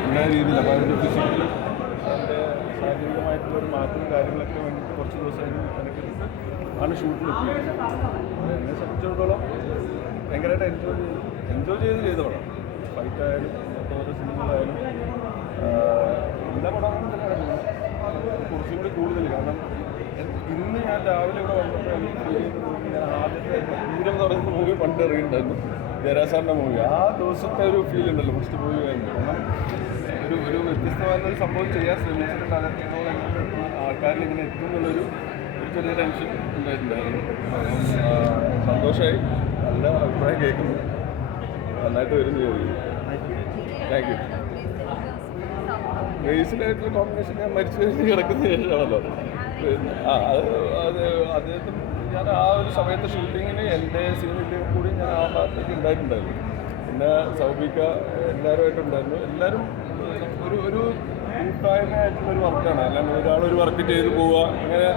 ഉണ്ടായ രീതിയിൽ അപ്പോൾ അതിന്റെ ഫിസിക്കലും അതിന്റെ ശാരീരികമായിട്ടുള്ള ഒരു കാര്യങ്ങളൊക്കെ വേണ്ടിയിട്ട് കുറച്ച് ദിവസമായിരുന്നു എനിക്ക് ആണ് ഷൂട്ടിലെത്തിയത് എന്നെ സംബന്ധിച്ചിടത്തോളം ഭയങ്കരമായിട്ട് എൻജോയ് ചെയ്ത്. എൻജോയ് ചെയ്ത് ചെയ്ത പടം ഫൈറ്റായാലും ഓരോ സിനിമകളായാലും എല്ലാ പടങ്ങളും കുറച്ചും കൂടി കൂടുതൽ. കാരണം ഇന്ന് ഞാൻ രാവിലെ ഇവിടെ വന്നപ്പോൾ ഞാൻ ആദ്യത്തെ ദൂരം പറയുന്ന മൂവി പണ്ട് ഇറങ്ങിയിട്ടുണ്ടായിരുന്നു. ജയരാസാറിന്റെ മൂവി ആ ദിവസത്തെ ഒരു ഫീൽ ഉണ്ടല്ലോ ഫസ്റ്റ് മൂവി കാരണം ഒരു വ്യത്യസ്തമായിട്ടുള്ള ഒരു സംഭവം ചെയ്യാൻ ശ്രമിച്ചിട്ടുണ്ട്. അതൊക്കെ ആൾക്കാരിൽ ഇങ്ങനെ എത്തും എന്നുള്ളൊരു ഒരു ചെറിയ ടെൻഷൻ ഉണ്ടായിട്ടുണ്ടായിരുന്നു. സന്തോഷമായി നല്ല അഭിപ്രായം കേൾക്കുന്നു. നന്നായിട്ട് വരും ചെയ്തു താങ്ക് യു ബേസിലായിട്ടുള്ള കോമ്പിനേഷൻ ഞാൻ മരിച്ചു കഴിഞ്ഞ് കിടക്കുന്ന ശേഷമാണല്ലോ. ആ അത് അത് അദ്ദേഹത്തിന് ഞാൻ ആ ഒരു സമയത്ത് ഷൂട്ടിങ്ങിന് എന്റെ സീനിന്റെ കൂടി ഞാൻ ആ ഭാഗത്തേക്ക് ഉണ്ടായിട്ടുണ്ടായിരുന്നു. പിന്നെ സൗബിക്ക എല്ലാവരുമായിട്ടുണ്ടായിരുന്നു. എല്ലാവരും ഒരു ഒരു കൂട്ടായ്മയായിട്ടുള്ള ഒരു വർക്കാണ്. അല്ലാണ്ട് ഒരാൾ ഒരു വർക്ക് ചെയ്ത് പോവുക അങ്ങനെ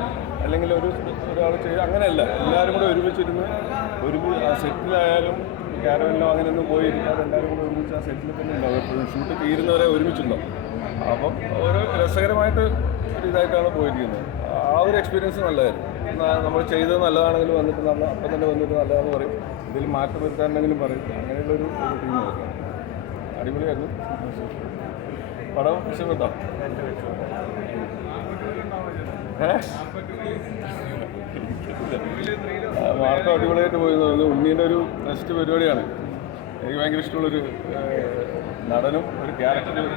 അല്ലെങ്കിൽ ഒരു ഒരാൾ ചെയ്ത് അങ്ങനെയല്ല. എല്ലാവരും കൂടെ ഒരുമിച്ചിരുന്ന് ഒരു സെറ്റിലായാലും ക്യാരവനിലോ അങ്ങനെയൊന്നും പോയി ഇരിക്കാതെ എല്ലാവരും കൂടെ ഒരുമിച്ച് ആ സെറ്റിൽ തന്നെ ഉണ്ടാവും. എപ്പോഴും ഷൂട്ട് തീരുന്നവരെ ഒരുമിച്ചുണ്ടാവും. അപ്പം ഒരു രസകരമായിട്ട് ഒരു ഇതായിട്ടാണ് പോയിരിക്കുന്നത്. ആ ഒരു എക്സ്പീരിയൻസ് നല്ലതായിരുന്നു. നമ്മൾ ചെയ്തത് നല്ലതാണെങ്കിൽ വന്നിട്ട് നല്ല അപ്പം തന്നെ വന്നിട്ട് നല്ലതാണെന്ന് പറയും. ഇതിൽ മാറ്റം വരുത്താനുണ്ടെങ്കിലും പറയും. അങ്ങനെയുള്ളൊരു ടീമായിരുന്നു അടിപൊളിയായിരുന്നു. പടം ഇഷ്ടപ്പെട്ടോ വാർത്ത അടിപൊളിയായിട്ട് പോയി തോന്നുന്നു ഉണ്ണീന്റെ ഒരു നെക്സ്റ്റ് പരിപാടിയാണ്. എനിക്ക് ഭയങ്കര ഇഷ്ടമുള്ളൊരു നടനും ഒരു ക്യാരക്ടറും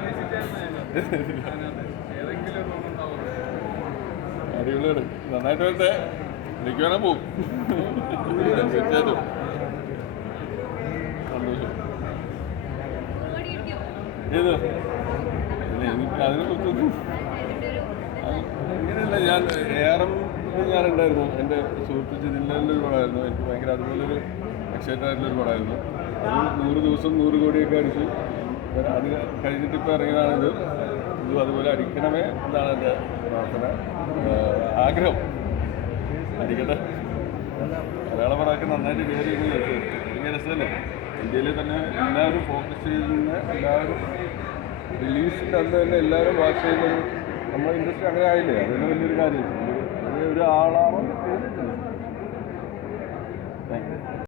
അടിപൊളിയാണ്. നന്നായിട്ട് വരട്ടെ. എനിക്ക് വേണം പോവും. തീർച്ചയായിട്ടും. സന്തോഷം. ഏത്? എനിക്ക് അതിനെ കുറിച്ചൊന്നും അങ്ങനെയല്ല ഞാൻ ഏറം ഞാനുണ്ടായിരുന്നു. എന്റെ സുഹൃത്ത് ജില്ലയിലെ ഒരു പടമായിരുന്നു. എനിക്ക് ഭയങ്കര അതുപോലൊരു എക്സൈറ്റഡ് ആയിട്ടുള്ളൊരു പടമായിരുന്നു. നൂറ് ദിവസം നൂറ് കോടിയൊക്കെ അടിച്ചു. അത് കഴിഞ്ഞിട്ട് ഇപ്പോൾ ഇറങ്ങിയതാണിത്. ഇതും അതുപോലെ അടിക്കണമേ എന്നാണ് എന്റെ പ്രാർത്ഥന. ആഗ്രഹം. അടിക്കട്ടെ. മലയാള പടമൊക്കെ നന്നായിട്ട് കയറി ഭയങ്കര രസമല്ലേ? ഇന്ത്യയിൽ തന്നെ എല്ലാവരും ഫോക്കസ് ചെയ്യുന്ന എല്ലാവരും റിലീസിന്റെ അന്ന് തന്നെ എല്ലാവരും വാച്ച് ചെയ്യുന്നത് നമ്മുടെ ഇൻഡസ്ട്രി അങ്ങനെ ആയില്ലേ? അതിന് വലിയൊരു കാര്യം ഒരു